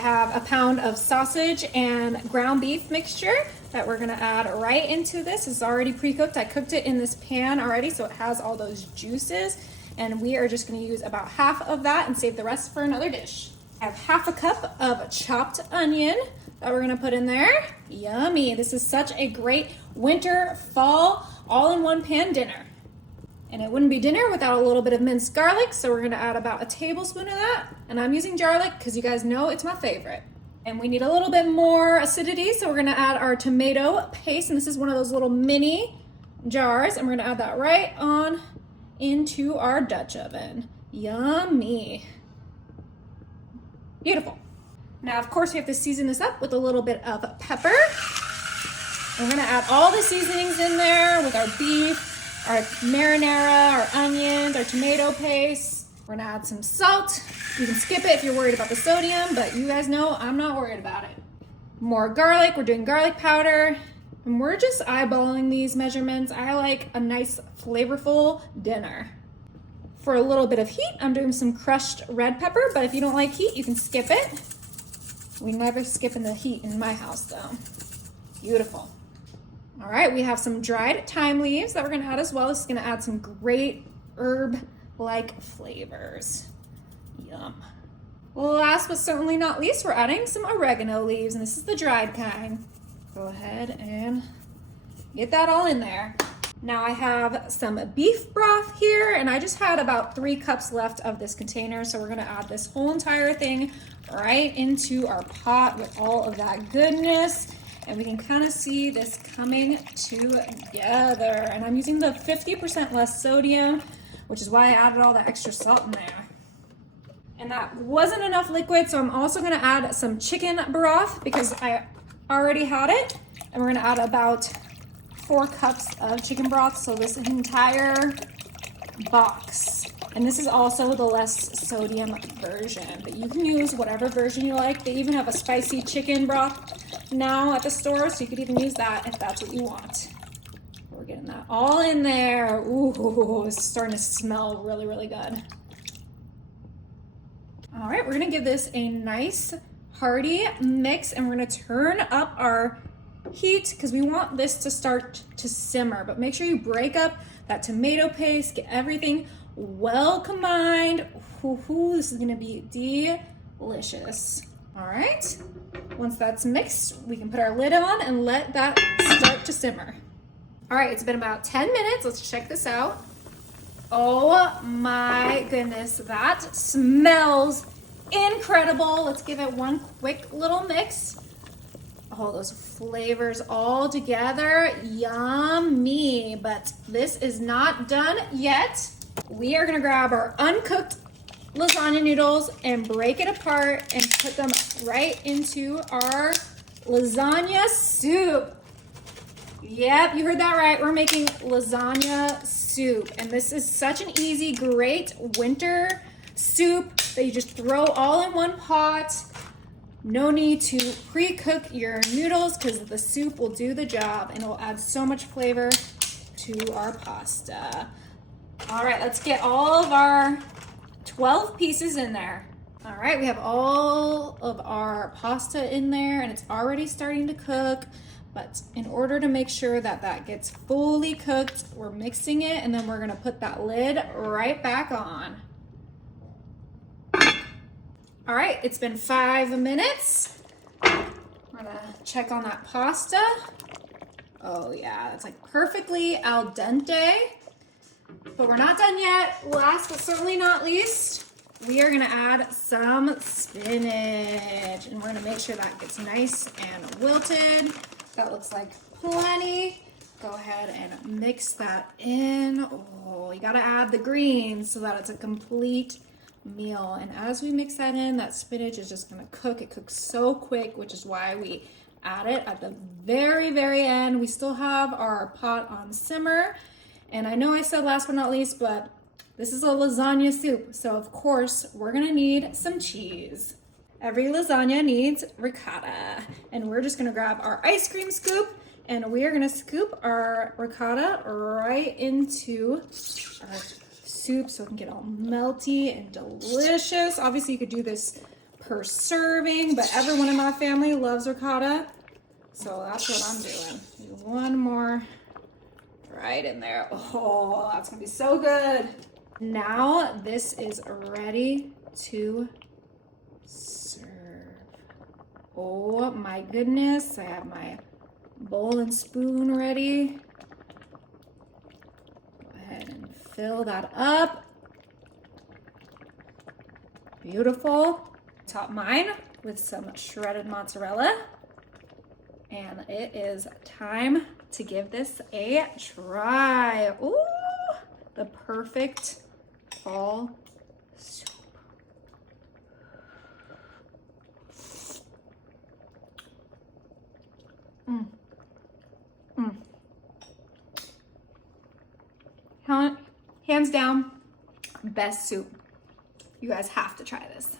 have a pound of sausage and ground beef mixture that we're gonna add right into this. It's already pre-cooked. I cooked it in this pan already, so it has all those juices. And we are just gonna use about half of that and save the rest for another dish. I have half a cup of chopped onion that we're gonna put in there. Yummy. This is such a great winter, fall, all-in-one pan dinner. And it wouldn't be dinner without a little bit of minced garlic, so we're gonna add about a tablespoon of that. And I'm using garlic because you guys know it's my favorite. And we need a little bit more acidity, so we're gonna add our tomato paste, and this is one of those little mini jars, and we're gonna add that right on into our Dutch oven. Yummy. Beautiful. Now, of course, we have to season this up with a little bit of pepper. We're gonna add all the seasonings in there with our beef, our marinara, our onions, our tomato paste. We're gonna add some salt. You can skip it if you're worried about the sodium, but you guys know I'm not worried about it. More garlic, we're doing garlic powder. And we're just eyeballing these measurements. I like a nice flavorful dinner. For a little bit of heat, I'm doing some crushed red pepper, but if you don't like heat, you can skip it. We never skip in the heat in my house though. Beautiful. All right, we have some dried thyme leaves that we're gonna add as well. This is gonna add some great herb-like flavors. Yum. Last but certainly not least, we're adding some oregano leaves, and this is the dried kind. Go ahead and get that all in there. Now I have some beef broth here, and I just had about 3 cups left of this container, so we're gonna add this whole entire thing right into our pot with all of that goodness. And we can kind of see this coming together. And I'm using the 50% less sodium, which is why I added all that extra salt in there. And that wasn't enough liquid, so I'm also gonna add some chicken broth because I already had it. And we're gonna add about 4 cups of chicken broth, so this entire box. And this is also the less sodium version, but you can use whatever version you like. They even have a spicy chicken broth now at the store, so you could even use that if that's what you want. We're getting that all in there. Ooh, it's starting to smell really, really good. All right, we're gonna give this a nice hearty mix, and we're gonna turn up our heat because we want this to start to simmer, but make sure you break up that tomato paste, get everything well combined. Ooh, this is gonna be delicious. All right, once that's mixed, we can put our lid on and let that start to simmer. All right, it's been about 10 minutes. Let's check this out. Oh my goodness, that smells incredible. Let's give it one quick little mix. All those flavors all together, yummy. But this is not done yet. We are gonna grab our uncooked lasagna noodles and break it apart and put them right into our lasagna soup. Yep, you heard that right. We're making lasagna soup. And this is such an easy, great winter soup that you just throw all in one pot. No need to pre-cook your noodles because the soup will do the job and it will add so much flavor to our pasta. All right, let's get all of our 12 pieces in there. All right, we have all of our pasta in there and it's already starting to cook. But in order to make sure that that gets fully cooked, we're mixing it and then we're gonna put that lid right back on. All right, it's been 5 minutes. We're gonna check on that pasta. Oh yeah, it's like perfectly al dente. But we're not done yet. Last but certainly not least, we are gonna add some spinach. And we're gonna make sure that gets nice and wilted. That looks like plenty. Go ahead and mix that in. Oh, you gotta add the greens so that it's a complete meal. And as we mix that in, that spinach is just gonna cook. It cooks so quick, which is why we add it at the very, very end. We still have our pot on simmer. And I know I said last but not least, but this is a lasagna soup. So of course, we're gonna need some cheese. Every lasagna needs ricotta. And we're just gonna grab our ice cream scoop and we are gonna scoop our ricotta right into our soup so it can get all melty and delicious. Obviously you could do this per serving, but everyone in my family loves ricotta. So that's what I'm doing. One more right in there. Oh, that's gonna be so good. Now this is ready to serve. Oh my goodness, I have my bowl and spoon ready. Go ahead and fill that up. Beautiful. Top mine with some shredded mozzarella. And it is time to give this a try. Ooh, the perfect fall soup. Hands down, best soup. You guys have to try this.